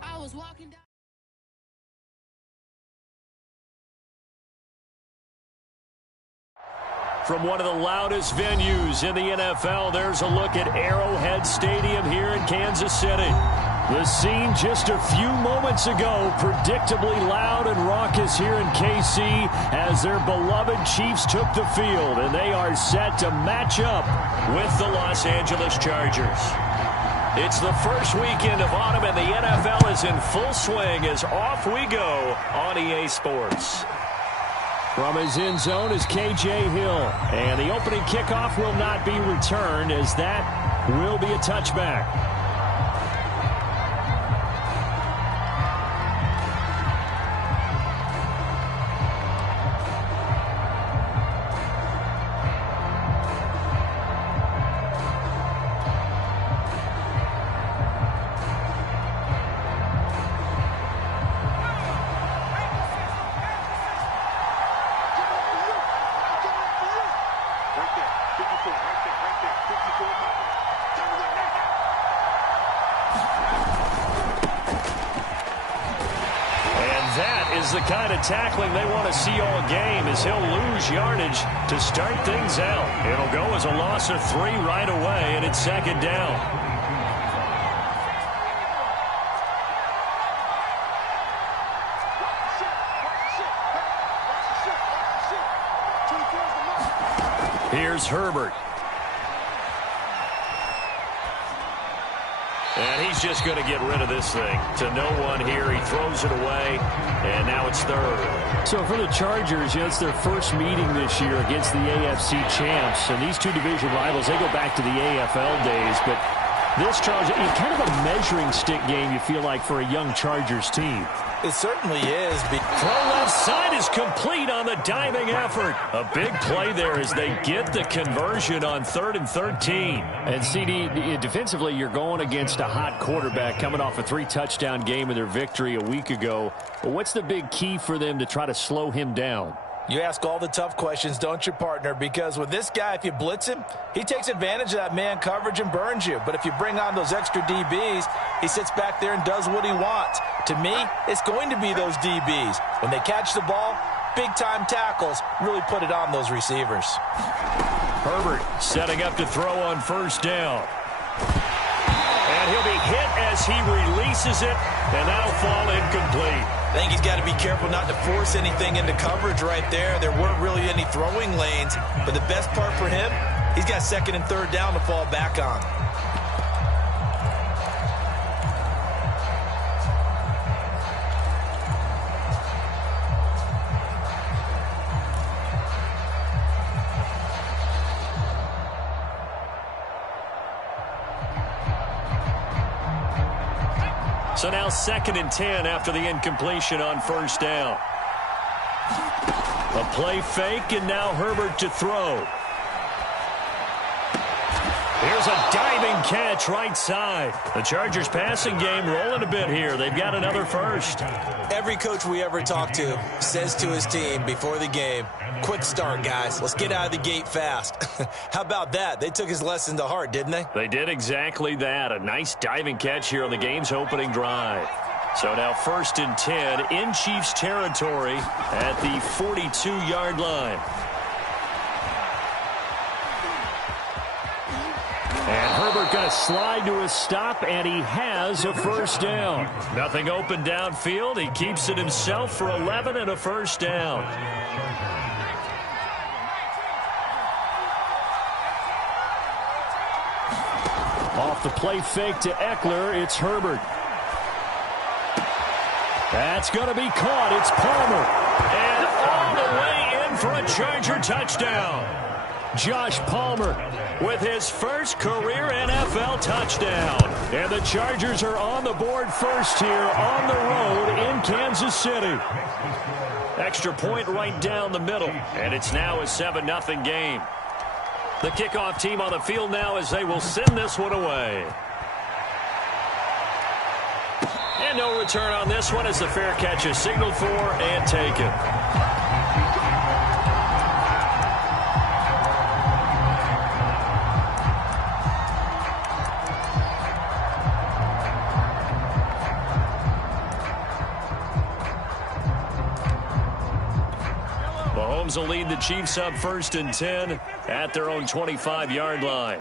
I was walking down. From one of the loudest venues in the NFL, there's a look at Arrowhead Stadium here in Kansas City. The scene just a few moments ago, predictably loud and raucous here in KC as their beloved Chiefs took the field, and they are set to match up with the Los Angeles Chargers. It's the first weekend of autumn, and the NFL is in full swing as off we go on EA Sports. From his end zone is KJ Hill, and the opening kickoff will not be returned as that will be a touchback. The kind of tackling they want to see all game as he'll lose yardage to start things out. It'll go as a loss of 3 right away, and it's second down. Here's Herbert. And he's just going to get rid of this thing to no one here. He throws it away, and now it's third. So for the Chargers, it's their first meeting this year against the AFC champs. And these two division rivals, they go back to the AFL days. But this Chargers, kind of a measuring stick game, you feel like, for a young Chargers team. It certainly is. Throw left side is complete on the diving effort. A big play there as they get the conversion on 3rd and 13. And CD, defensively, you're going against a hot quarterback coming off a 3-touchdown game in their victory a week ago. But what's the big key for them to try to slow him down? You ask all the tough questions, don't you, partner? Because with this guy, if you blitz him, he takes advantage of that man coverage and burns you. But if you bring on those extra DBs, he sits back there and does what he wants. To me, it's going to be those DBs. When they catch the ball, big-time tackles really put it on those receivers. Herbert setting up to throw on first down. And he'll be hit as he releases it, and that'll fall incomplete. I think he's got to be careful not to force anything into coverage right there. There weren't really any throwing lanes, but the best part for him, he's got 2nd and 3rd down to fall back on. So now 2nd and 10 after the incompletion on first down. A play fake, and now Herbert to throw. Here's a diving catch right side. The Chargers passing game rolling a bit here. They've got another first. Every coach we ever talk to says to his team before the game, quick start, guys. Let's get out of the gate fast. How about that? They took his lesson to heart, didn't they? They did exactly that. A nice diving catch here on the game's opening drive. So now 1st and 10 in Chiefs territory at the 42-yard line. And Herbert going to slide to a stop, and he has a first down. Nothing open downfield. He keeps it himself for 11 and a first down. Off the play fake to Eckler, it's Herbert. That's going to be caught. It's Palmer. And all the way in for a Charger touchdown. Josh Palmer with his first career NFL touchdown. And the Chargers are on the board first here on the road in Kansas City. Extra point right down the middle. And it's now a 7-0 game. The kickoff team on the field now as they will send this one away. And no return on this one as the fair catch is signaled for and taken. Rams will lead the Chiefs up 1st and 10 at their own 25-yard line.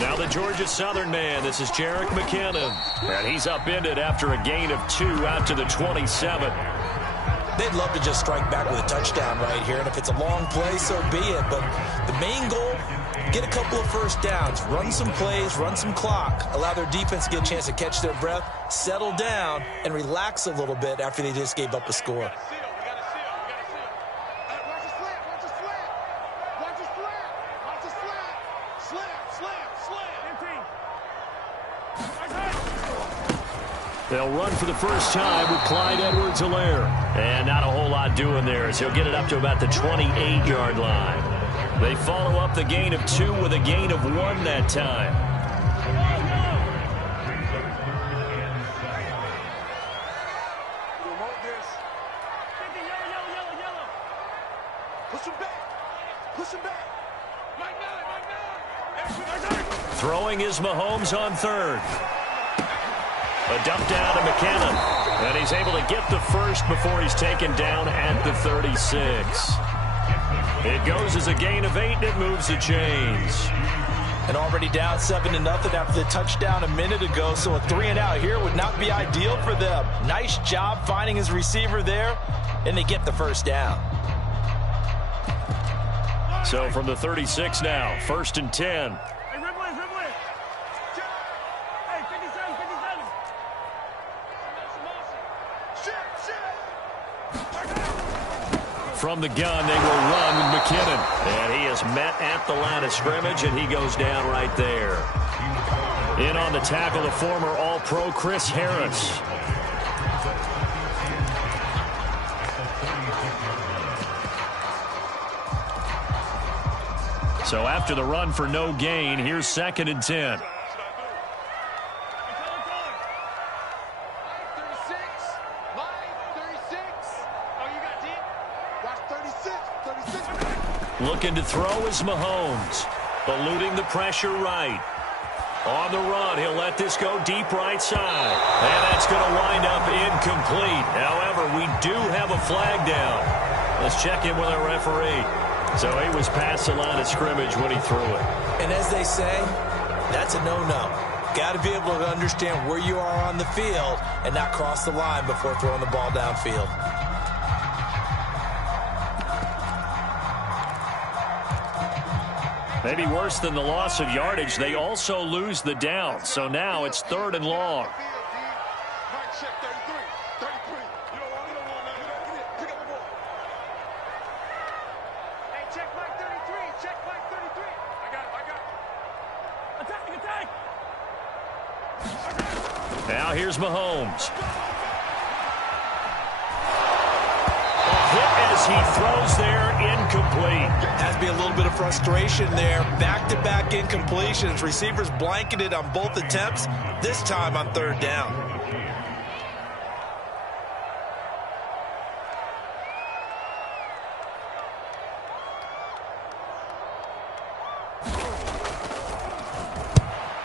Now the Georgia Southern man, this is Jerick McKinnon. And he's upended after a gain of 2 out to the 27. They'd love to just strike back with a touchdown right here, and if it's a long play, so be it. But the main goal, get a couple of first downs, run some plays, run some clock, allow their defense to get a chance to catch their breath, settle down, and relax a little bit after they just gave up a score. They'll run for the first time with Clyde Edwards-Helaire. And not a whole lot doing there as he'll get it up to about the 28-yard line. They follow up the gain of 2 with a gain of 1 that time. Throwing is Mahomes on 3rd. A dump down to McKinnon. And he's able to get the first before he's taken down at the 36. It goes as a gain of 8, and it moves the chains. And already down 7-0 after the touchdown a minute ago, so a 3-and-out here would not be ideal for them. Nice job finding his receiver there, and they get the first down. So from the 36 now, 1st and 10. From the gun, they will run with McKinnon. And he is met at the line of scrimmage, and he goes down right there. In on the tackle, the former All-Pro Chris Harris. So after the run for no gain, here's 2nd and 10. Looking to throw is Mahomes. Eluding the pressure right. On the run, he'll let this go deep right side. And that's going to wind up incomplete. However, we do have a flag down. Let's check in with our referee. So he was past the line of scrimmage when he threw it. And as they say, that's a no-no. Got to be able to understand where you are on the field and not cross the line before throwing the ball downfield. Maybe worse than the loss of yardage, they also lose the down. So now it's 3rd and long. Now here's Mahomes. A hit as he throws there, incomplete. Has to be a little bit of frustration there. Back-to-back incompletions. Receivers blanketed on both attempts, this time on 3rd down.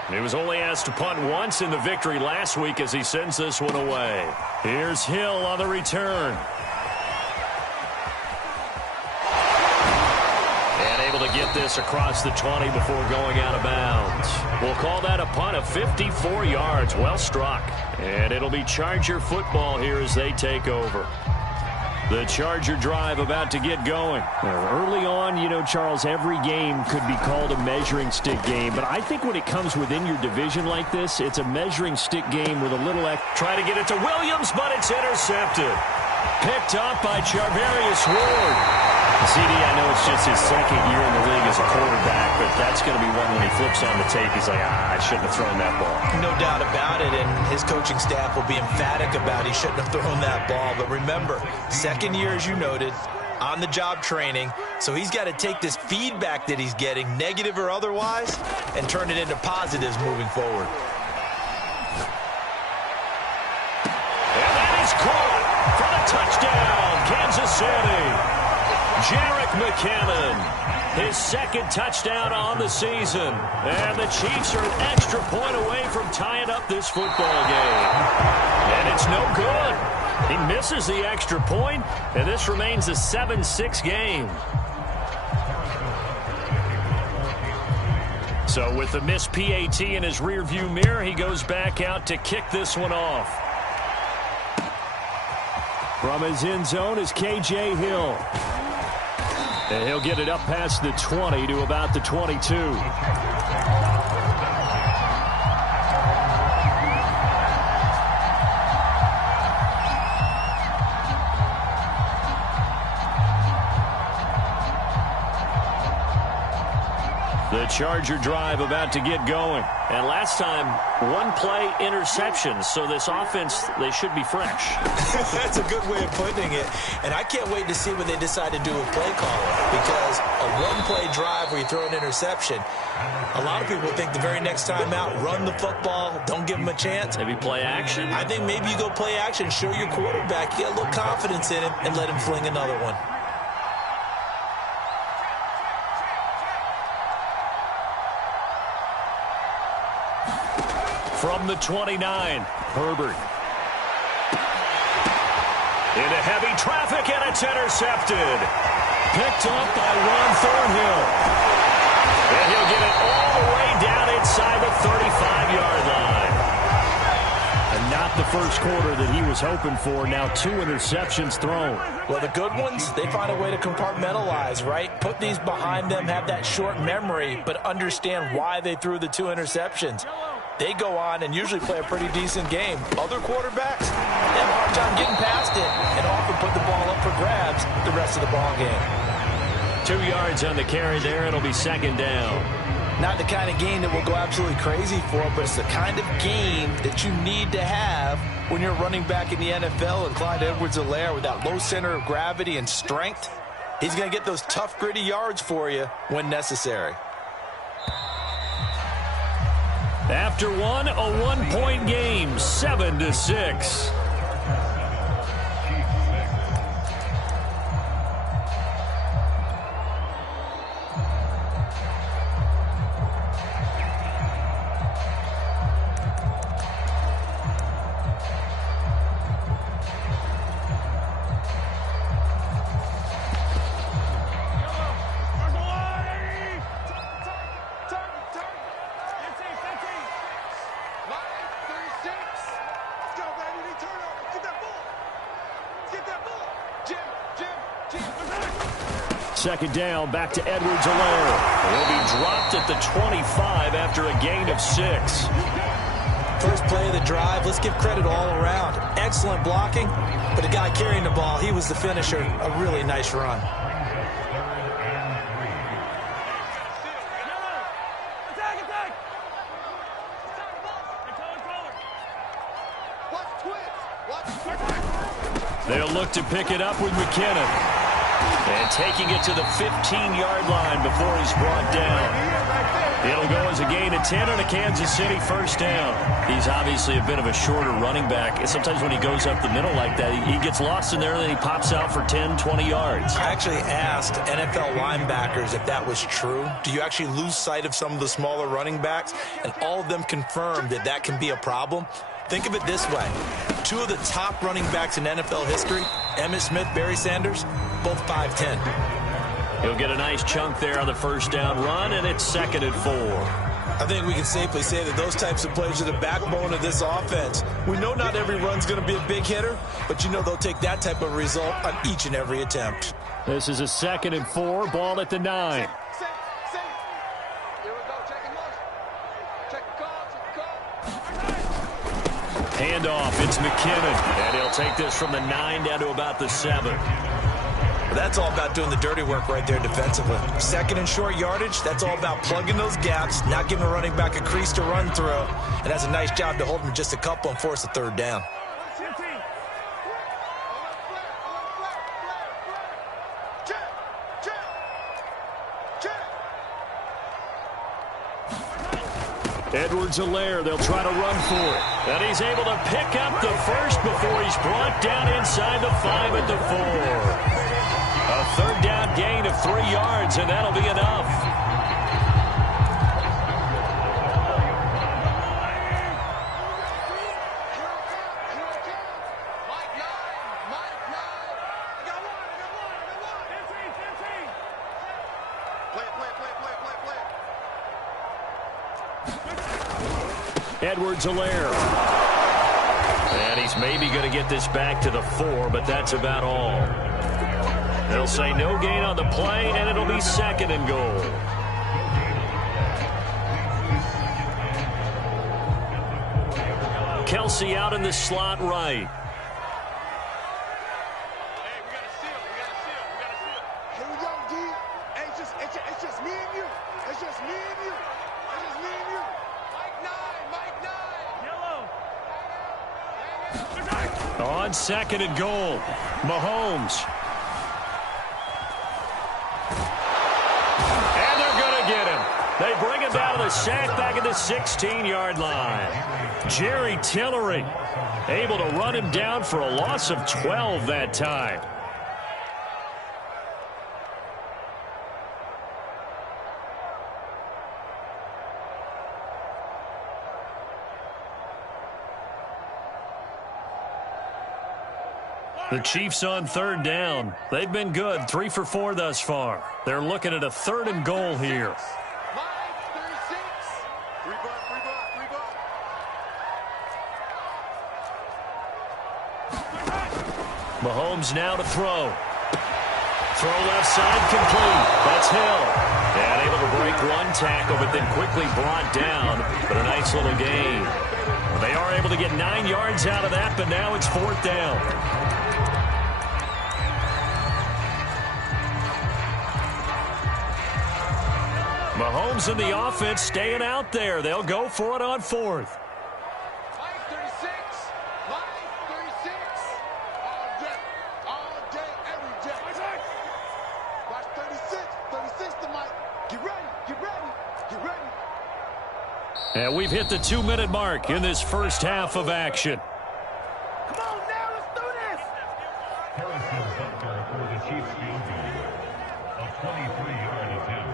He was only asked to punt once in the victory last week as he sends this one away. Here's Hill on the return. And able to get this across the 20 before going out of bounds. We'll call that a punt of 54 yards. Well struck. And it'll be Charger football here as they take over. The Charger drive about to get going. Early on, you know, Charles, every game could be called a measuring stick game. But I think when it comes within your division like this, it's a measuring stick game with a little extra. Try to get it to Williams, but it's intercepted. Picked up by Charvarius Ward. CD, I know it's just his 2nd year in the league as a quarterback, but that's going to be one when he flips on the tape. He's like, I shouldn't have thrown that ball. No doubt about it, and his coaching staff will be emphatic about he shouldn't have thrown that ball. But remember, 2nd year, as you noted, on-the-job training, so he's got to take this feedback that he's getting, negative or otherwise, and turn it into positives moving forward. And that is caught for the touchdown, Kansas City. Jerick McKinnon, his 2nd touchdown on the season. And the Chiefs are an extra point away from tying up this football game. And it's no good. He misses the extra point, and this remains a 7-6 game. So with the missed PAT in his rearview mirror, he goes back out to kick this one off. From his end zone is K.J. Hill. And he'll get it up past the 20 to about the 22. The Charger drive about to get going. And last time, one-play interceptions. So this offense, they should be fresh. That's a good way of putting it. And I can't wait to see when they decide to do a play call. Because a one-play drive where you throw an interception, a lot of people think the very next time out, run the football, don't give them a chance. Maybe play action. I think maybe you go play action, show your quarterback, get a little confidence in him, and let him fling another one. From the 29, Herbert. Into heavy traffic, and it's intercepted. Picked up by Ron Thornhill. And he'll get it all the way down inside the 35-yard line. And not the first quarter that he was hoping for. Now 2 interceptions thrown. Well, the good ones, they find a way to compartmentalize, right? Put these behind them, have that short memory, but understand why they threw the 2 interceptions. They go on and usually play a pretty decent game. Other quarterbacks, they have a hard time getting past it and often put the ball up for grabs the rest of the ball game. 2 yards on the carry there. It'll be second down. Not the kind of game that we'll go absolutely crazy for, but it's the kind of game that you need to have when you're running back in the NFL. And Clyde Edwards-Helaire, with that low center of gravity and strength, he's going to get those tough, gritty yards for you when necessary. After one, a one-point game, 7-6. Second down, back to Edwards-Helaire. He'll be dropped at the 25 after a gain of 6. First play of the drive, let's give credit all around. Excellent blocking, but the guy carrying the ball, he was the finisher. A really nice run. They'll look to pick it up with McKinnon. And taking it to the 15-yard line before he's brought down. It'll go as a gain of 10 on a Kansas City first down. He's obviously a bit of a shorter running back. And sometimes when he goes up the middle like that, he gets lost in there, and then he pops out for 10, 20 yards. I actually asked NFL linebackers if that was true. Do you actually lose sight of some of the smaller running backs? And all of them confirmed that that can be a problem. Think of it this way. 2 of the top running backs in NFL history, Emmitt Smith, Barry Sanders, both 5'10". He'll get a nice chunk there on the first down run, and it's 2nd and 4. I think we can safely say that those types of plays are the backbone of this offense. We know not every run's going to be a big hitter, but you know they'll take that type of result on each and every attempt. This is a 2nd and 4, ball at the 9. Handoff, it's McKinnon, and he'll take this from the 9 down to about the 7. That's all about doing the dirty work right there defensively. 2nd and short yardage, that's all about plugging those gaps, not giving a running back a crease to run through, and that's a nice job to hold him just a couple and force a 3rd down. Edwards-Helaire, they'll try to run for it. And he's able to pick up the first before he's brought down inside the 5 at the 4. A 3rd down gain of 3 yards, and that'll be enough. Edwards-Helaire. And he's maybe going to get this back to the 4, but that's about all. They'll say no gain on the play, and it'll be 2nd and goal. Kelsey out in the slot right. On 2nd and goal, Mahomes. And they're going to get him. They bring him down to the sack back at the 16-yard line. Jerry Tillery able to run him down for a loss of 12 that time. The Chiefs on 3rd down. They've been good, 3 for 4 thus far. They're looking at a 3rd and goal here. Mahomes now to throw. Throw left side complete. That's Hill. And able to break one tackle, but then quickly brought down. But a nice little gain. They are able to get 9 yards out of that, but now it's 4th down. Mahomes and the offense staying out there. They'll go for it on 4th. And we've hit the 2-minute mark in this first half of action. Come on now, let's do this. Harrison Butker for the Chiefs field goal. A 23-yard attempt.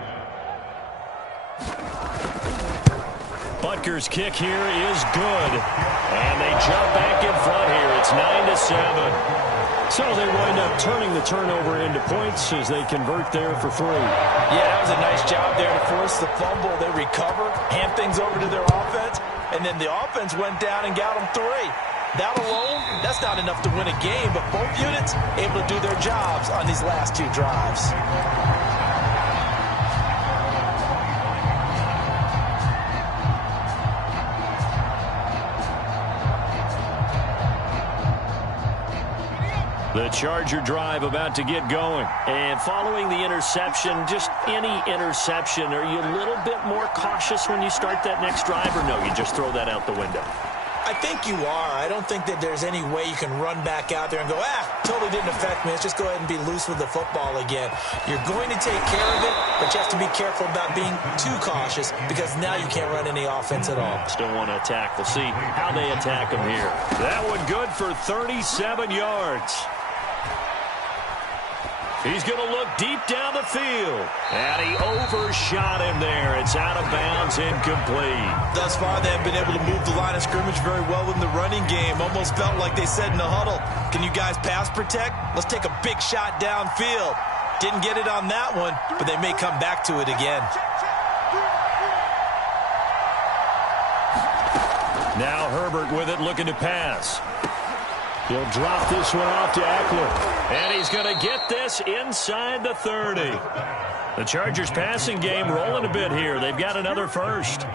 Butker's kick here is good. And they jump back in front here. It's 9-7. So they wind up turning the turnover into points as they convert there for 3. Yeah, that was a nice job there to force the fumble. They recover, hand things over to their offense, and then the offense went down and got them 3. That alone, that's not enough to win a game, but both units able to do their jobs on these last 2 drives. The Charger drive about to get going. And following the interception, just any interception, are you a little bit more cautious when you start that next drive, or no, you just throw that out the window? I think you are. I don't think that there's any way you can run back out there and go, totally didn't affect me. Let's just go ahead and be loose with the football again. You're going to take care of it, but you have to be careful about being too cautious because now you can't run any offense at all. Still want to attack. We'll see how they attack them here. That one good for 37 yards. He's going to look deep down the field. And he overshot him there. It's out of bounds, incomplete. Thus far, they have been able to move the line of scrimmage very well in the running game. Almost felt like they said in the huddle, can you guys pass protect? Let's take a big shot downfield. Didn't get it on that one, but they may come back to it again. Now Herbert with it, looking to pass. He'll drop this one off to Eckler. And he's going to get this inside the 30. The Chargers passing game rolling a bit here. They've got another first.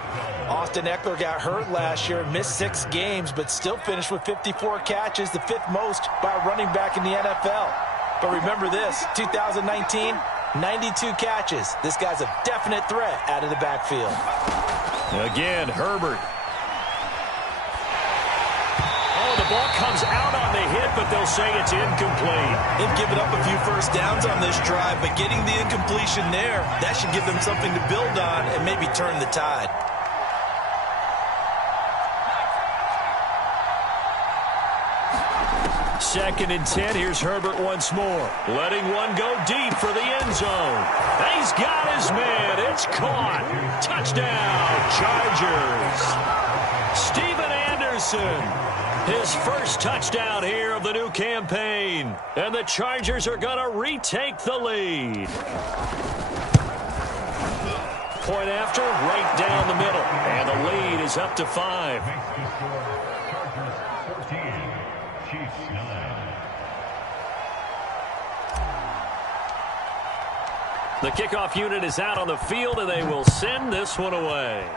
Austin Eckler got hurt last year, missed 6 games, but still finished with 54 catches, the 5th most by a running back in the NFL. But remember this, 2019, 92 catches. This guy's a definite threat out of the backfield. Again, Herbert. The ball comes out on the hit, but they'll say it's incomplete. They've given up a few first downs on this drive, but getting the incompletion there, that should give them something to build on and maybe turn the tide. Second and 10. Here's Herbert once more. Letting one go deep for the end zone. He's got his man. It's caught. Touchdown, Chargers. Steven Anderson. His first touchdown here of the new campaign. And the Chargers are going to retake the lead. point after, right down the middle. And the lead is up to 5. Makes the score Chargers 14, Chiefs 9. The kickoff unit is out on the field, and they will send this one away.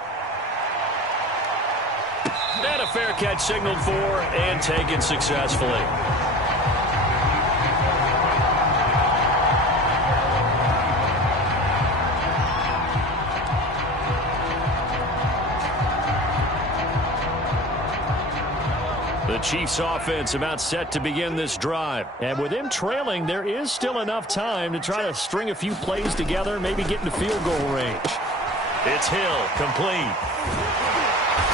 And a fair catch signaled for and taken successfully. The Chiefs offense about set to begin this drive. And with him trailing, there is still enough time to try to string a few plays together, maybe get into field goal range. It's Hill, complete.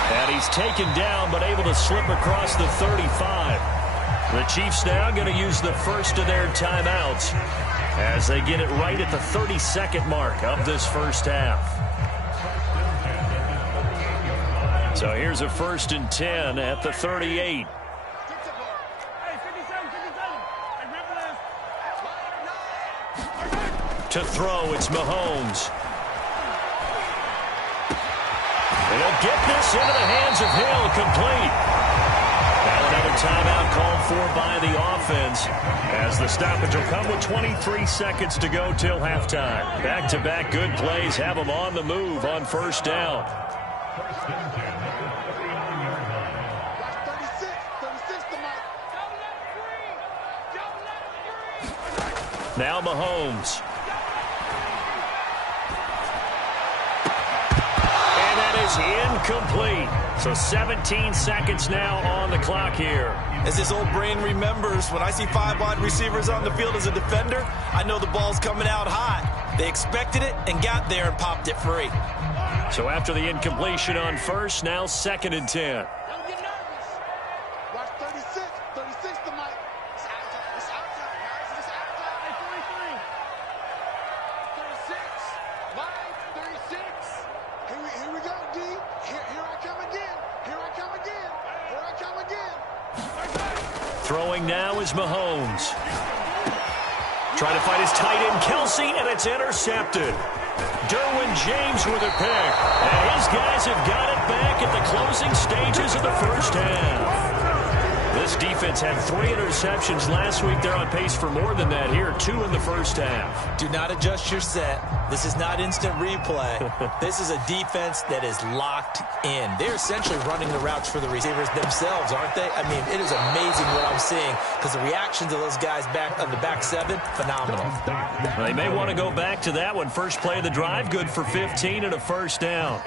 And he's taken down, but able to slip across the 35. The Chiefs now going to use the first of their timeouts as they get it right at the 32nd mark of this first half. So here's a 1st and 10 at the 38. To throw, it's Mahomes. And he'll get this into the hands of Hill, complete. Now another timeout called for by the offense as the stoppage will come with 23 seconds to go till halftime. Back-to-back good plays have them on the move on 1st down. First and 10 at the 39-yard line. 36 to Mike. Now Mahomes. And that is incomplete. So 17 seconds now on the clock here. As his old brain remembers, when I see 5 wide receivers on the field as a defender, I know the ball's coming out hot. They expected it and got there and popped it free. So after the incompletion on 1st, now 2nd and 10. Don't get nervous. Watch 36 to Mike. It's outside. It's outside, guys. It's outside. Hey, 43. 36. Mike, 36. Here we go, D. Here I come again. Here I come again. Here I come again. Throwing now is Mahomes. Trying to fight his tight end, Kelsey, and it's intercepted. Derwin James with a pick. And his guys have got it back at the closing stages of the first half. This defense had 3 interceptions last week. They're on pace for more than that here. 2 in the first half. Do not adjust your set. This is not instant replay. This is a defense that is locked in. They're essentially running the routes for the receivers themselves, aren't they? I mean, it is amazing what I'm seeing because the reactions of those guys back on the back 7, phenomenal. Well, they may want to go back to that one. First play of the drive, good for 15 and a 1st down.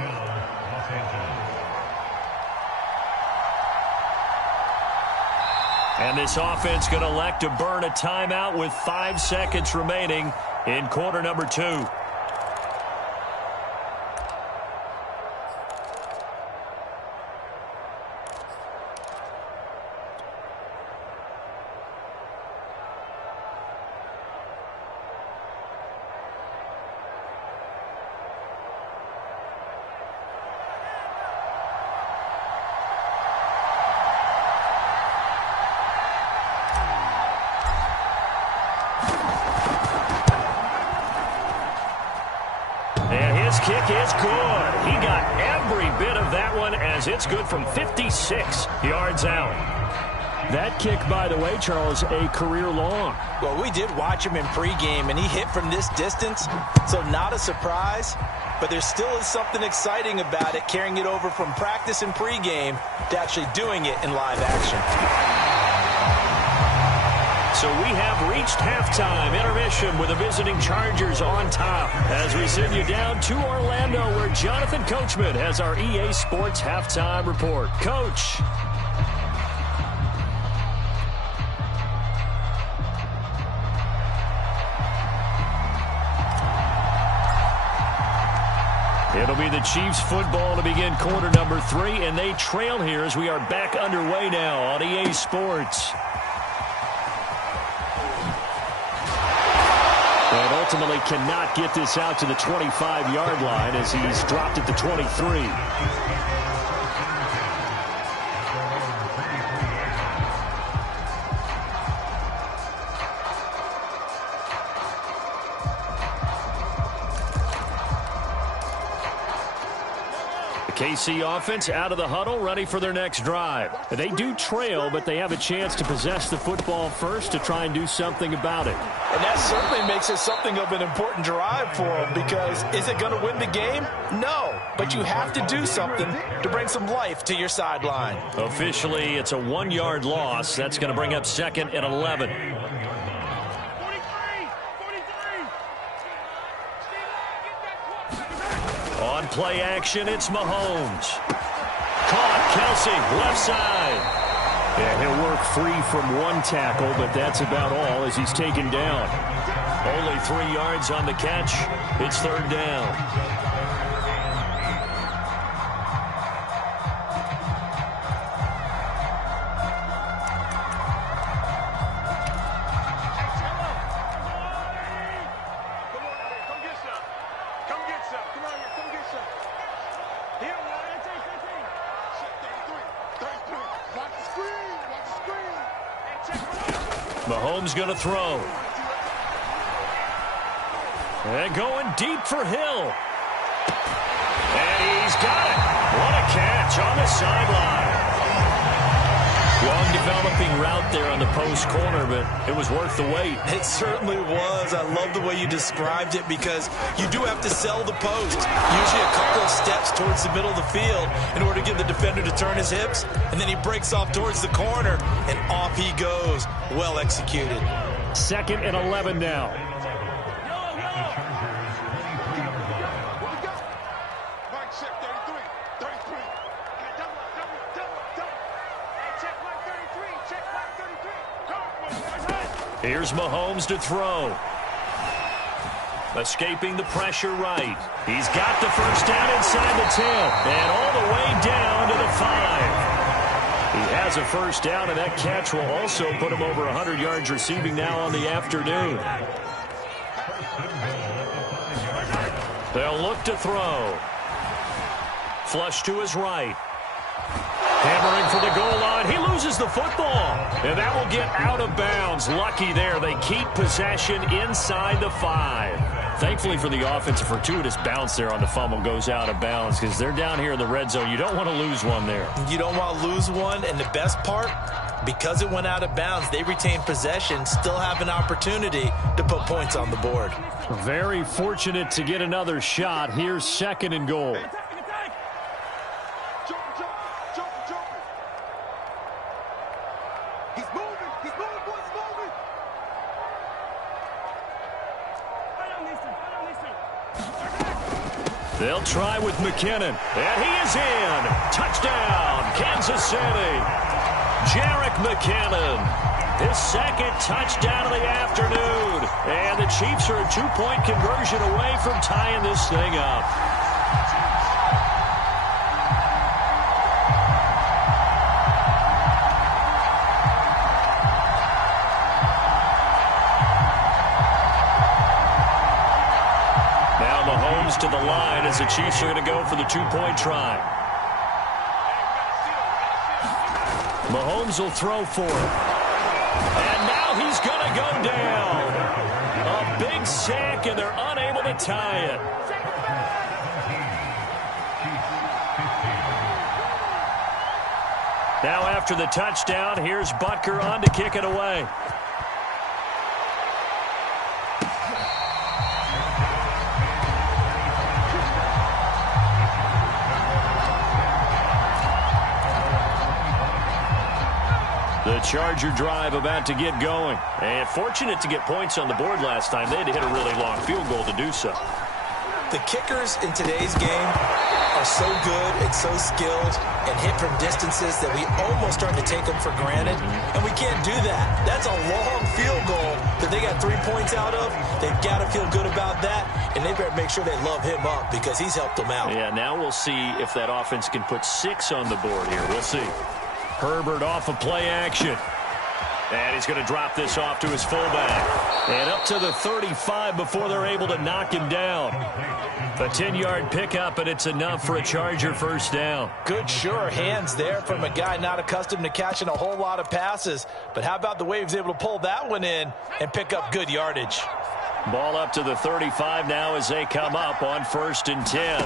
And this offense going to elect to burn a timeout with 5 seconds remaining in quarter number 2. Kick is good. He got every bit of that one as it's good from 56 yards out. That kick, by the way, Charles, a career long. Well, we did watch him in pregame, and he hit from this distance, so not a surprise. But there still is something exciting about it, carrying it over from practice and pregame to actually doing it in live action. So we have reached halftime intermission with the visiting Chargers on top as we send you down to Orlando where Jonathan Coachman has our EA Sports halftime report. Coach. It'll be the Chiefs football to begin quarter number 3, and they trail here as we are back underway now on EA Sports. And ultimately cannot get this out to the 25-yard line as he's dropped at the 23. KC offense out of the huddle, ready for their next drive. They do trail, but they have a chance to possess the football first to try and do something about it. And that certainly makes it something of an important drive for them, because is it going to win the game? No, but you have to do something to bring some life to your sideline. Officially, it's a 1-yard loss. That's going to bring up 2nd and 11. On play action, it's Mahomes. Caught, Kelsey, left side. Yeah, he'll work free from one tackle, but that's about all as he's taken down. Only 3 yards on the catch. It's 3rd down. Mahomes going to throw. And going deep for Hill. And he's got it. What a catch on the sideline. Long developing route there on the post corner, but it was worth the wait. It certainly was. I love the way you described it, because you do have to sell the post. Usually a couple of steps towards the middle of the field in order to get the defender to turn his hips, and then he breaks off towards the corner, and off he goes. Well executed. 2nd and 11 now. Here's Mahomes to throw. Escaping the pressure right. He's got the first down inside the 10. And all the way down to the 5. He has a first down, and that catch will also put him over 100 yards receiving now on the afternoon. They'll look to throw. Flush to his right. Hammering for the goal line. He loses the football. And that will get out of bounds. Lucky there. They keep possession inside the 5. Thankfully for the offense, a fortuitous bounce there on the fumble goes out of bounds, because they're down here in the red zone. You don't want to lose one there. You don't want to lose one. And the best part, because it went out of bounds, they retain possession, still have an opportunity to put points on the board. Very fortunate to get another shot. Here's 2nd and goal. They'll try with McKinnon. And he is in. Touchdown, Kansas City. Jerick McKinnon. His 2nd touchdown of the afternoon. And the Chiefs are a 2-point conversion away from tying this thing up. To the line as the Chiefs are going to go for the 2-point try. Mahomes will throw for it. And now he's going to go down. A big sack, and they're unable to tie it. Now after the touchdown, here's Butker on to kick it away. The Charger drive about to get going. And fortunate to get points on the board last time. They had to hit a really long field goal to do so. The kickers in today's game are so good and so skilled and hit from distances that we almost start to take them for granted. And we can't do that. That's a long field goal that they got 3 points out of. They've got to feel good about that. And they better make sure they love him up, because he's helped them out. Yeah, now we'll see if that offense can put 6 on the board here. We'll see. Herbert off of play action. And he's going to drop this off to his fullback. And up to the 35 before they're able to knock him down. A 10-yard pickup, and it's enough for a Charger first down. Good, sure hands there from a guy not accustomed to catching a whole lot of passes. But how about the way he was able to pull that one in and pick up good yardage? Ball up to the 35 now as they come up on 1st and 10.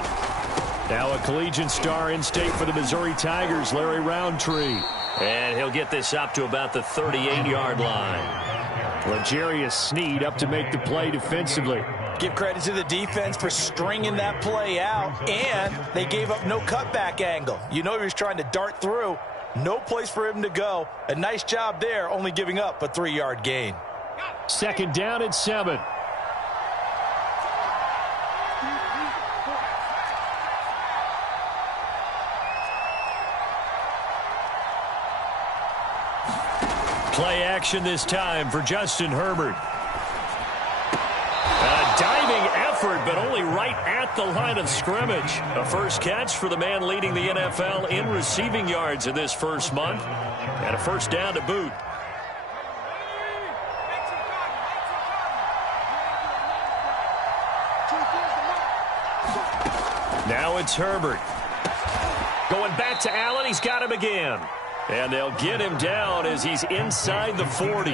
Now a collegiate star in state for the Missouri Tigers, Larry Roundtree. And he'll get this up to about the 38-yard line. L'Jarius Sneed up to make the play defensively. Give credit to the defense for stringing that play out, and they gave up no cutback angle. You know he was trying to dart through. No place for him to go. A nice job there, only giving up a 3-yard gain. 2nd down and 7. Play action this time for Justin Herbert. A diving effort, but only right at the line of scrimmage. A first catch for the man leading the NFL in receiving yards in this first month. And a first down to boot. Now it's Herbert. Going back to Allen. He's got him again. And they'll get him down as he's inside the 40.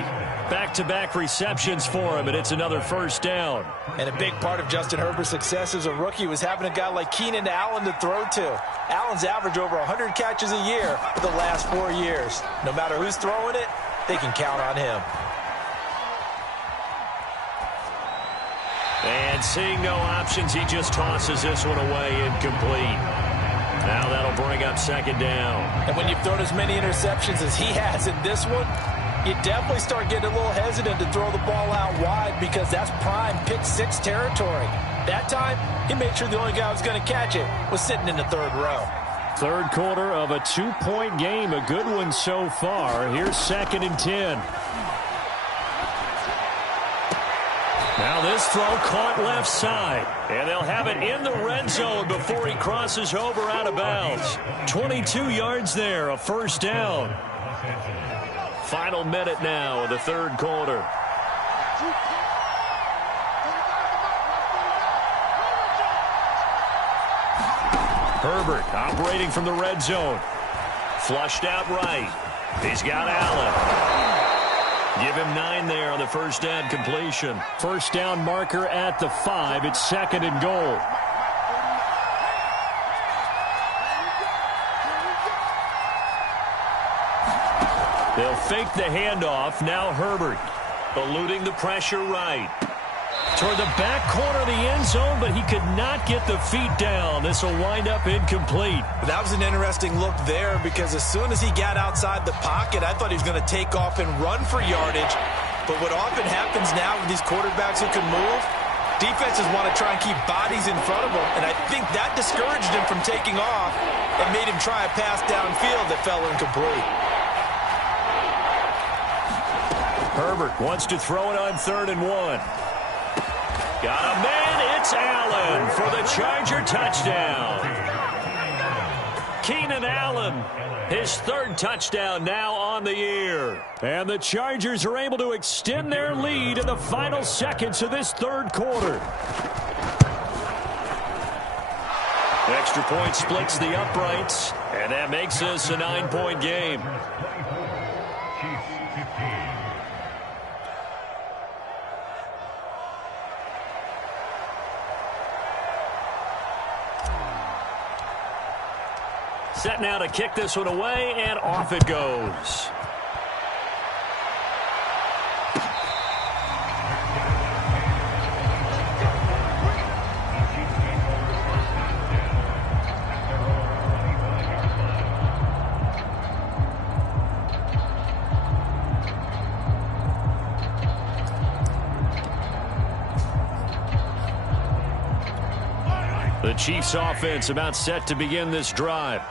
Back-to-back receptions for him, and it's another first down. And a big part of Justin Herbert's success as a rookie was having a guy like Keenan Allen to throw to. Allen's averaged over 100 catches a year for the last 4 years. No matter who's throwing it, they can count on him. And seeing no options, he just tosses this one away incomplete. Now that'll bring up 2nd down. And when you've thrown as many interceptions as he has in this one, you definitely start getting a little hesitant to throw the ball out wide because that's prime pick 6 territory. That time, he made sure the only guy who was going to catch it was sitting in the 3rd row. 3rd quarter of a 2-point game. A good one so far. Here's 2nd and 10. Now this throw caught left side. And they'll have it in the red zone before he crosses over out of bounds. 22 yards there, a first down. Final minute now of the 3rd quarter. Herbert operating from the red zone. Flushed out right. He's got Allen. Give him 9 there on the first down completion. First down marker at the 5. It's 2nd and goal. They'll fake the handoff. Now Herbert eluding the pressure right. Toward the back corner of the end zone, but he could not get the feet down. This will wind up incomplete. That was an interesting look there because as soon as he got outside the pocket, I thought he was going to take off and run for yardage. But what often happens now with these quarterbacks who can move, defenses want to try and keep bodies in front of them, and I think that discouraged him from taking off and made him try a pass downfield that fell incomplete. Herbert wants to throw it on 3rd and 1. Got a man, it's Allen for the Charger touchdown. Keenan Allen, his 3rd touchdown now on the year. And the Chargers are able to extend their lead in the final seconds of this 3rd quarter. Extra point splits the uprights, and that makes this a 9-point game. Set now to kick this one away, and off it goes. The Chiefs offense about set to begin this drive.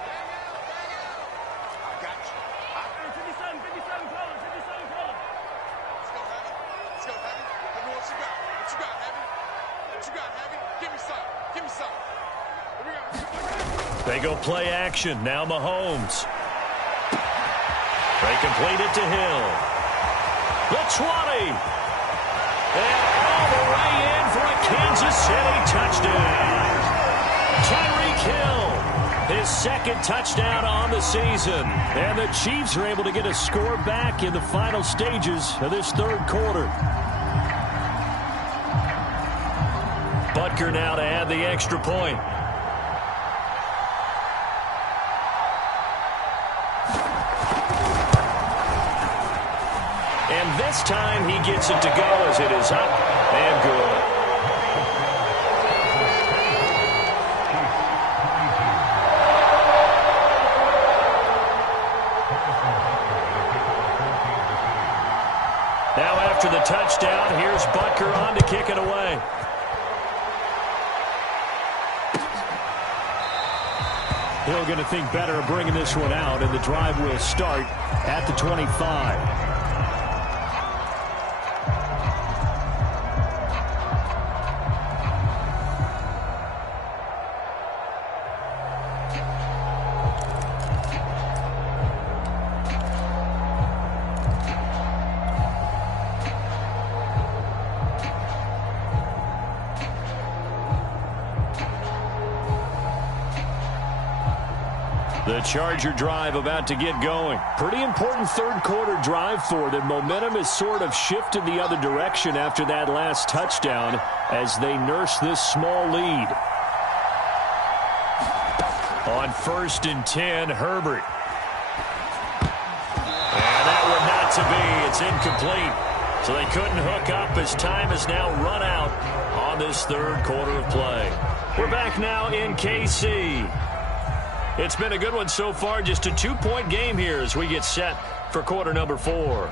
They go play action. Now Mahomes. They complete it to Hill. The 20. And all the way in for a Kansas City touchdown. Tyreek Hill, his 2nd touchdown on the season. And the Chiefs are able to get a score back in the final stages of this 3rd quarter. Butker now to add the extra point. And this time he gets it to go as it is up and good. Now after the touchdown, here's Butker on to kick it away. Hill going to think better of bringing this one out, and the drive will start at the 25. The Charger drive about to get going. Pretty important third quarter drive for them. Momentum has sort of shifted the other direction after that last touchdown as they nurse this small lead. On 1st and 10, Herbert. And that one not to be. It's incomplete. So they couldn't hook up as time has now run out on this third quarter of play. We're back now in KC. It's been a good one so far. Just a 2-point game here as we get set for quarter number 4.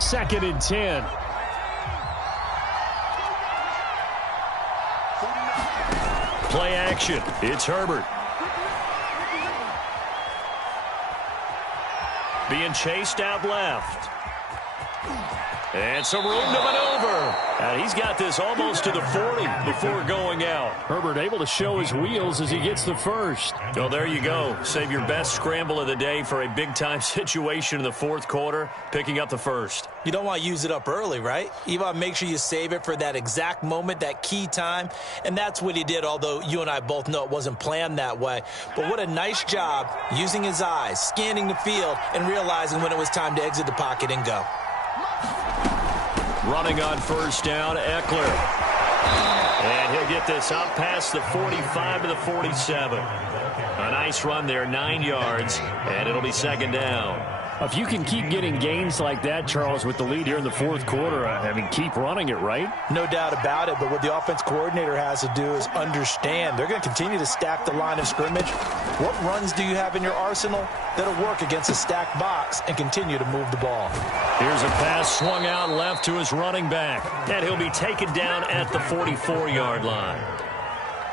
Second and 10. Play action. It's Herbert. Being chased out left. And some room to maneuver. And he's got this almost to the 40 before going out. Herbert able to show his wheels as he gets the first. Well, there you go. Save your best scramble of the day for a big-time situation in the fourth quarter, picking up the first. You don't want to use it up early, right? You want to make sure you save it for that exact moment, that key time. And that's what he did, although you and I both know it wasn't planned that way. But what a nice job using his eyes, scanning the field, and realizing when it was time to exit the pocket and go. Running on first down, Eckler. And he'll get this up past the 45 to the 47. A nice run there, 9 yards, and it'll be second down. If you can keep getting gains like that, Charles, with the lead here in the fourth quarter, I mean, keep running it, right? No doubt about it, but what the offense coordinator has to do is understand they're going to continue to stack the line of scrimmage. What runs do you have in your arsenal that'll work against a stacked box and continue to move the ball? Here's a pass swung out left to his running back, and he'll be taken down at the 44-yard line.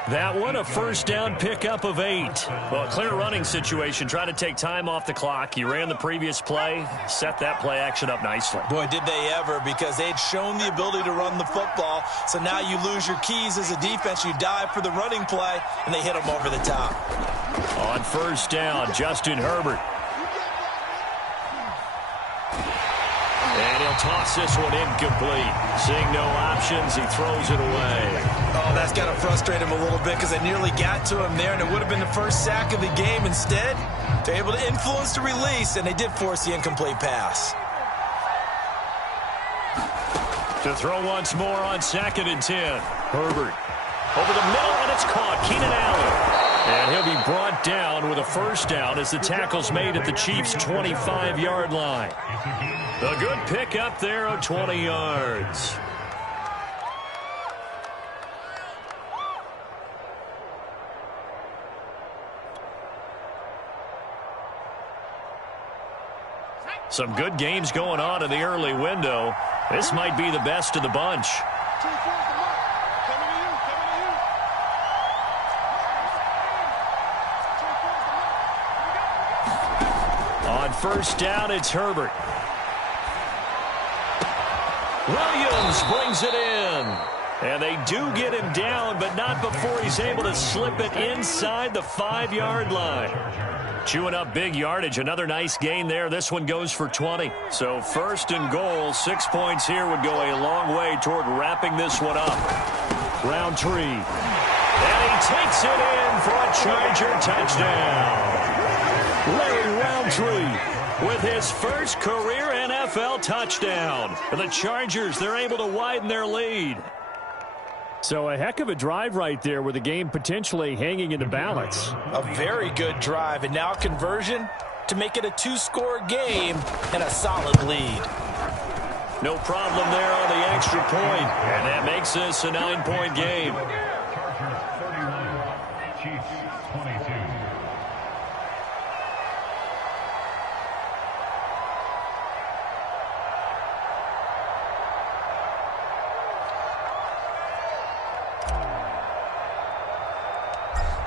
That one, a first down pickup of 8. Well, clear running situation. Try to take time off the clock. He ran the previous play, set that play action up nicely. Boy, did they ever, because they'd shown the ability to run the football. So now you lose your keys as a defense. You dive for the running play, and they hit them over the top. On first down, Justin Herbert. And he'll toss this one incomplete. Seeing no options, he throws it away. Oh, that's got to frustrate him a little bit because I nearly got to him there, and it would have been the first sack of the game. Instead, they're able to influence the release, and they did force the incomplete pass. To throw once more on 2nd and 10. Herbert over the middle, and it's caught. Keenan Allen. And he'll be brought down with a first down as the tackle's made at the Chiefs' 25-yard line. A good pickup there of 20 yards. Some good games going on in the early window. This might be the best of the bunch. On first down, it's Herbert. Williams brings it in. And they do get him down, but not before he's able to slip it inside the 5-yard line. Chewing up big yardage. Another nice gain there. This one goes for 20. So first and goal, 6 points here would go a long way toward wrapping this one up. Roundtree. And he takes it in for a Charger touchdown. Larry Roundtree with his first career NFL touchdown. The Chargers, they're able to widen their lead. So a heck of a drive right there with the game potentially hanging in the balance. A very good drive, and now conversion to make it a two-score game and a solid lead. No problem there on the extra point, and that makes this a 9-point game. Chargers 31, Chiefs 22.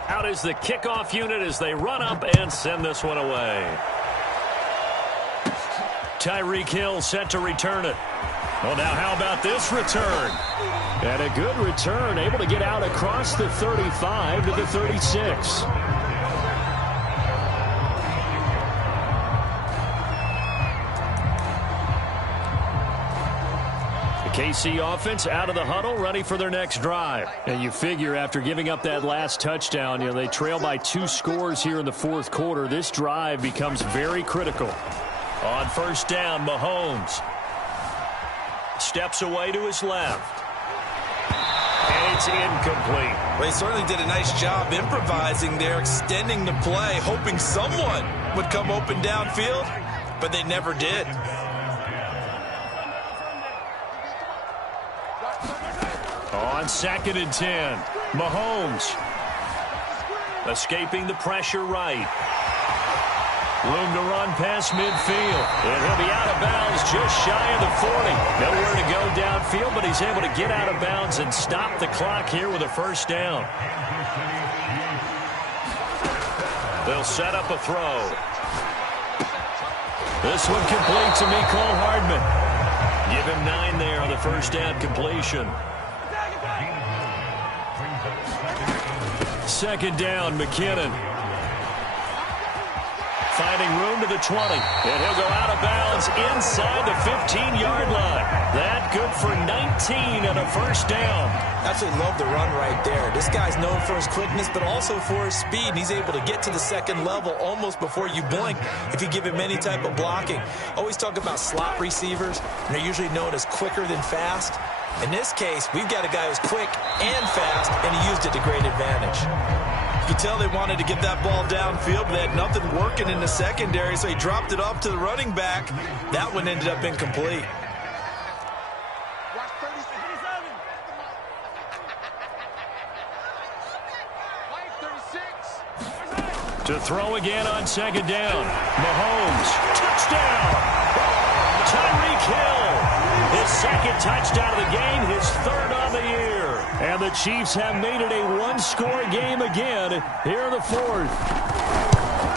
Out is the kickoff unit as they run up and send this one away. Tyreek Hill set to return it. Well, now how about this return? And a good return, able to get out across the 35 to the 36. KC offense out of the huddle, ready for their next drive. And you figure after giving up that last touchdown, they trail by 2 scores here in the fourth quarter. This drive becomes very critical. On first down, Mahomes steps away to his left. And it's incomplete. Well, he certainly did a nice job improvising there, extending the play, hoping someone would come open downfield, but they never did. On 2nd and 10, Mahomes escaping the pressure right. Room to run past midfield. And he'll be out of bounds just shy of the 40. Nowhere to go downfield, but he's able to get out of bounds and stop the clock here with a first down. They'll set up a throw. This one complete to Mecole Hardman. Give him 9 there on the first down completion. 2nd down, McKinnon. Finding room to the 20. And he'll go out of bounds inside the 15-yard line. That good for 19 and a first down. Absolutely love the run right there. This guy's known for his quickness, but also for his speed. And he's able to get to the second level almost before you blink if you give him any type of blocking. Always talk about slot receivers, and they're usually known as quicker than fast. In this case, we've got a guy who's quick and fast, and he used it to great advantage. You can tell they wanted to get that ball downfield, but they had nothing working in the secondary, so he dropped it off to the running back. That one ended up incomplete. Watch 37. White 36. To throw again on 2nd down. Mahomes, touchdown! Tyreek Hill. His 2nd touchdown of the game, his 3rd on the year. And the Chiefs have made it a one-score game again here in the 4th.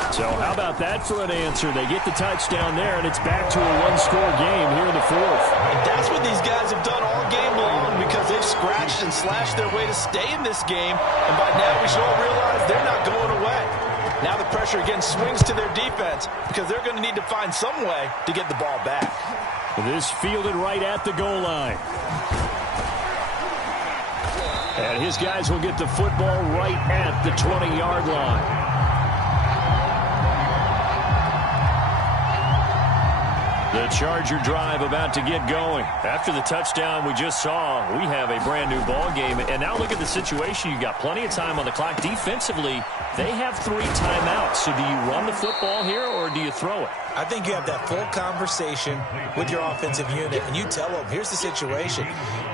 So how about that for an answer? They get the touchdown there, and it's back to a one-score game here in the 4th. And that's what these guys have done all game long because they've scratched and slashed their way to stay in this game. And by now we should all realize they're not going away. Now the pressure again swings to their defense because they're going to need to find some way to get the ball back. This fielded right at the goal line. And his guys will get the football right at the 20-yard line. The Charger drive about to get going. After the touchdown we just saw, we have a brand new ball game. And now look at the situation. You got plenty of time on the clock. Defensively, they have 3 timeouts. So do you run the football here or do you throw it? I think you have that full conversation with your offensive unit, and you tell them, here's the situation.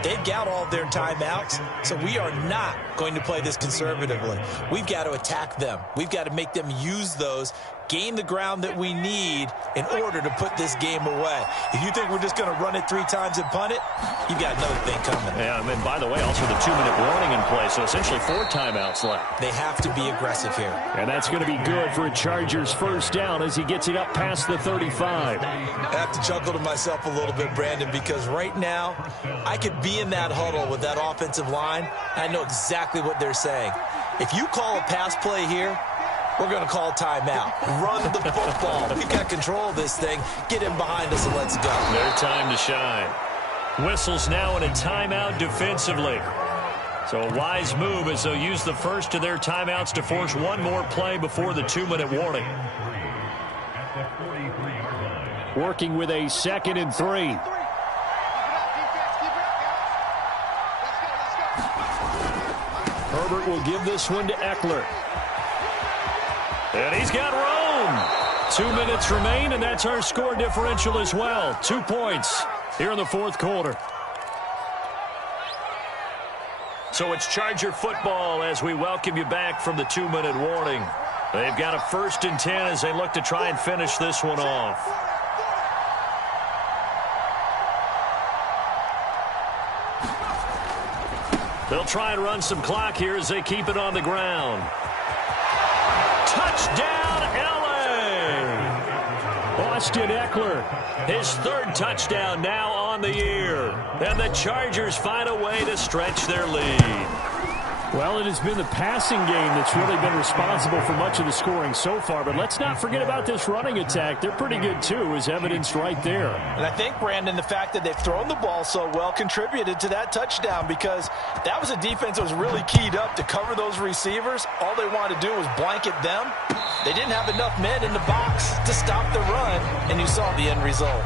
They've got all of their timeouts, so we are not going to play this conservatively. We've got to attack them. We've got to make them use those, gain the ground that we need in order to put this game away. If you think we're just going to run it 3 times and punt it, you've got another thing coming. Yeah, and by the way, also the 2-minute warning in play, so essentially 4 timeouts left. They have to be aggressive here. And that's going to be good for a Chargers first down as he gets it up past the 35. I have to chuckle to myself a little bit, Brandon, because right now I could be in that huddle with that offensive line. I know exactly what they're saying. If you call a pass play here, we're going to call timeout. Run the football. We've got control of this thing. Get him behind us and let's go. Their time to shine. Whistles now in a timeout defensively. So a wise move as they'll use the first of their timeouts to force one more play before the 2-minute warning. Working with a 2nd and 3. Herbert will give this one to Eckler. And he's got room. 2 minutes remain, and that's our score differential as well. 2 points here in the fourth quarter. So it's Charger football as we welcome you back from the 2-minute warning. They've got a 1st and 10 as they look to try and finish this one off. They'll try and run some clock here as they keep it on the ground. Touchdown, L.A. Austin Eckler, his 3rd touchdown now on the year. And the Chargers find a way to stretch their lead. Well, it has been the passing game that's really been responsible for much of the scoring so far. But let's not forget about this running attack. They're pretty good, too, as evidenced right there. And I think, Brandon, the fact that they've thrown the ball so well contributed to that touchdown, because that was a defense that was really keyed up to cover those receivers. All they wanted to do was blanket them. They didn't have enough men in the box to stop the run, and you saw the end result.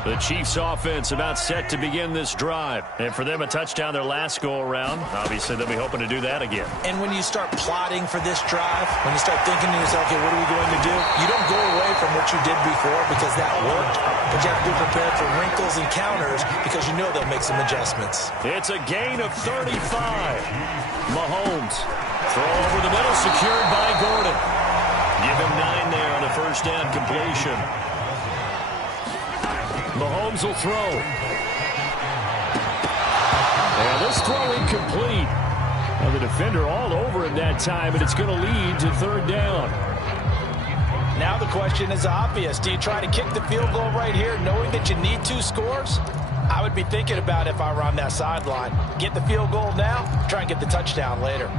The Chiefs offense about set to begin this drive. And for them, a touchdown their last go-around. Obviously, they'll be hoping to do that again. And when you start plotting for this drive, when you start thinking to yourself, okay, what are we going to do? You don't go away from what you did before because that worked. But you have to be prepared for wrinkles and counters because you know they'll make some adjustments. It's a gain of 35. Mahomes. Throw over the middle, secured by Gordon. Give him 9 there on the 1st down completion. Mahomes will throw. And this throw incomplete. Well, the defender all over him that time, and it's going to lead to 3rd down. Now the question is obvious. Do you try to kick the field goal right here knowing that you need 2 scores? I would be thinking about if I were on that sideline. Get the field goal now, try and get the touchdown later.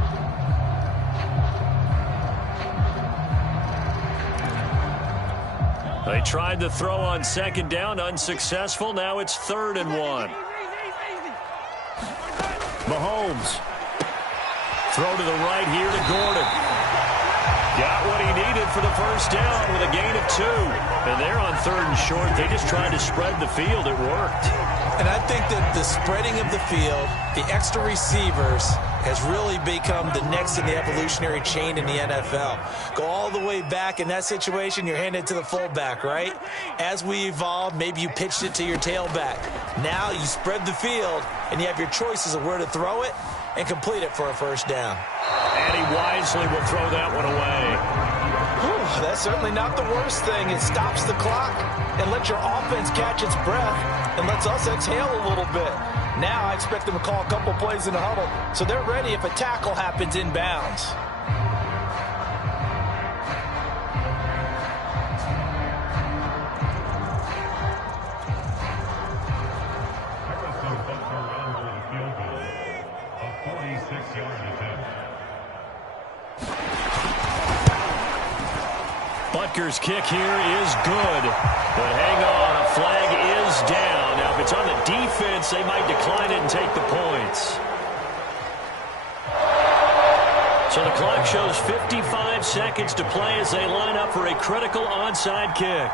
They tried the throw on 2nd down, unsuccessful. Now it's 3rd and 1. Mahomes. Throw to the right here to Gordon. Got what he needed for the 1st down with a gain of 2. And they're on 3rd and short. They just tried to spread the field. It worked. And I think that the spreading of the field, the extra receivers, has really become the next in the evolutionary chain in the NFL. Go all the way back in that situation, you're handed to the fullback, right? As we evolved, maybe you pitched it to your tailback. Now you spread the field, and you have your choices of where to throw it and complete it for a 1st down. And he wisely will throw that one away. Whew, that's certainly not the worst thing. It stops the clock and lets your offense catch its breath and lets us exhale a little bit. Now I expect them to call a couple plays in the huddle, so they're ready if a tackle happens inbounds. Butker's kick here is good. But hang on, a flag is down. Now, if it's on the defense, they might decline it and take the points. So the clock shows 55 seconds to play as they line up for a critical onside kick.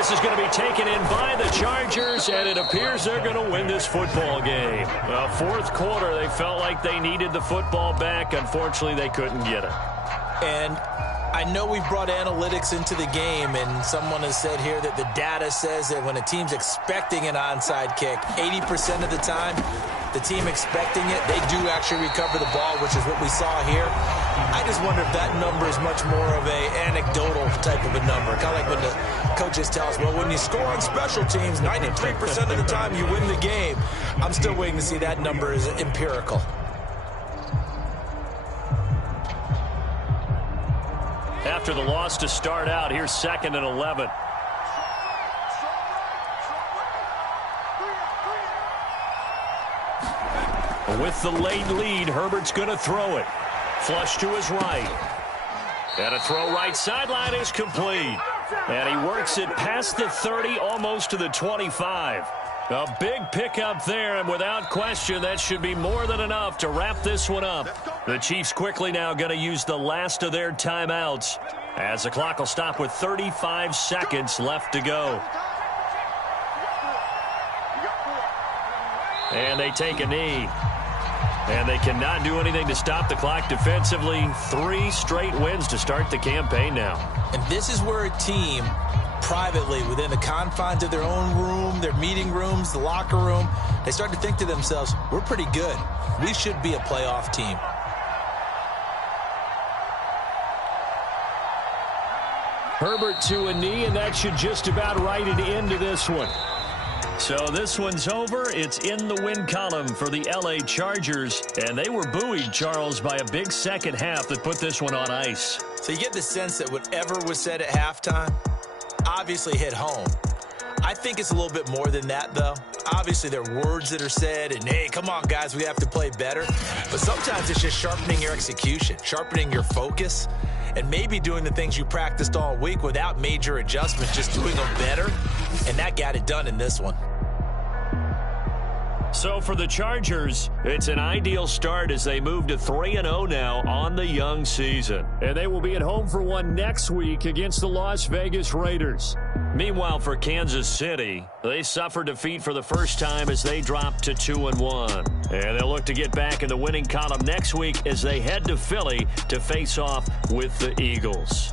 This is going to be taken in by the Chargers, and it appears they're going to win this football game. Well, 4th quarter, they felt like they needed the football back. Unfortunately, they couldn't get it. And I know we've brought analytics into the game, and someone has said here that the data says that when a team's expecting an onside kick, 80% of the time, the team expecting it, they do actually recover the ball, which is what we saw here. I just wonder if that number is much more of a anecdotal type of a number. Kind of like when the coaches tell us, well, when you score on special teams, 93% of the time you win the game. I'm still waiting to see that number is empirical. After the loss to start out, here's 2nd and 11. With the late lead, Herbert's going to throw it. Flush to his right. And a throw right sideline is complete. And he works it past the 30, almost to the 25. A big pickup there, and without question, that should be more than enough to wrap this one up. The Chiefs quickly now going to use the last of their timeouts, as the clock will stop with 35 seconds left to go. And they take a knee. And they cannot do anything to stop the clock defensively. 3 straight wins to start the campaign now. And this is where a team, privately, within the confines of their own room, their meeting rooms, the locker room, they start to think to themselves, we're pretty good. We should be a playoff team. Herbert to a knee, and that should just about write it into this one. So this one's over. It's in the win column for the L.A. Chargers, and they were buoyed, Charles, by a big second half that put this one on ice. So you get the sense that whatever was said at halftime obviously hit home. I think it's a little bit more than that, though. Obviously, there are words that are said, and, hey, come on, guys, we have to play better. But sometimes it's just sharpening your execution, sharpening your focus, and maybe doing the things you practiced all week without major adjustments, just doing them better. And that got it done in this one. So for the Chargers, it's an ideal start as they move to 3-0 now on the young season. And they will be at home for one next week against the Las Vegas Raiders. Meanwhile, for Kansas City, they suffered defeat for the first time as they dropped to 2-1. And they'll look to get back in the winning column next week as they head to Philly to face off with the Eagles.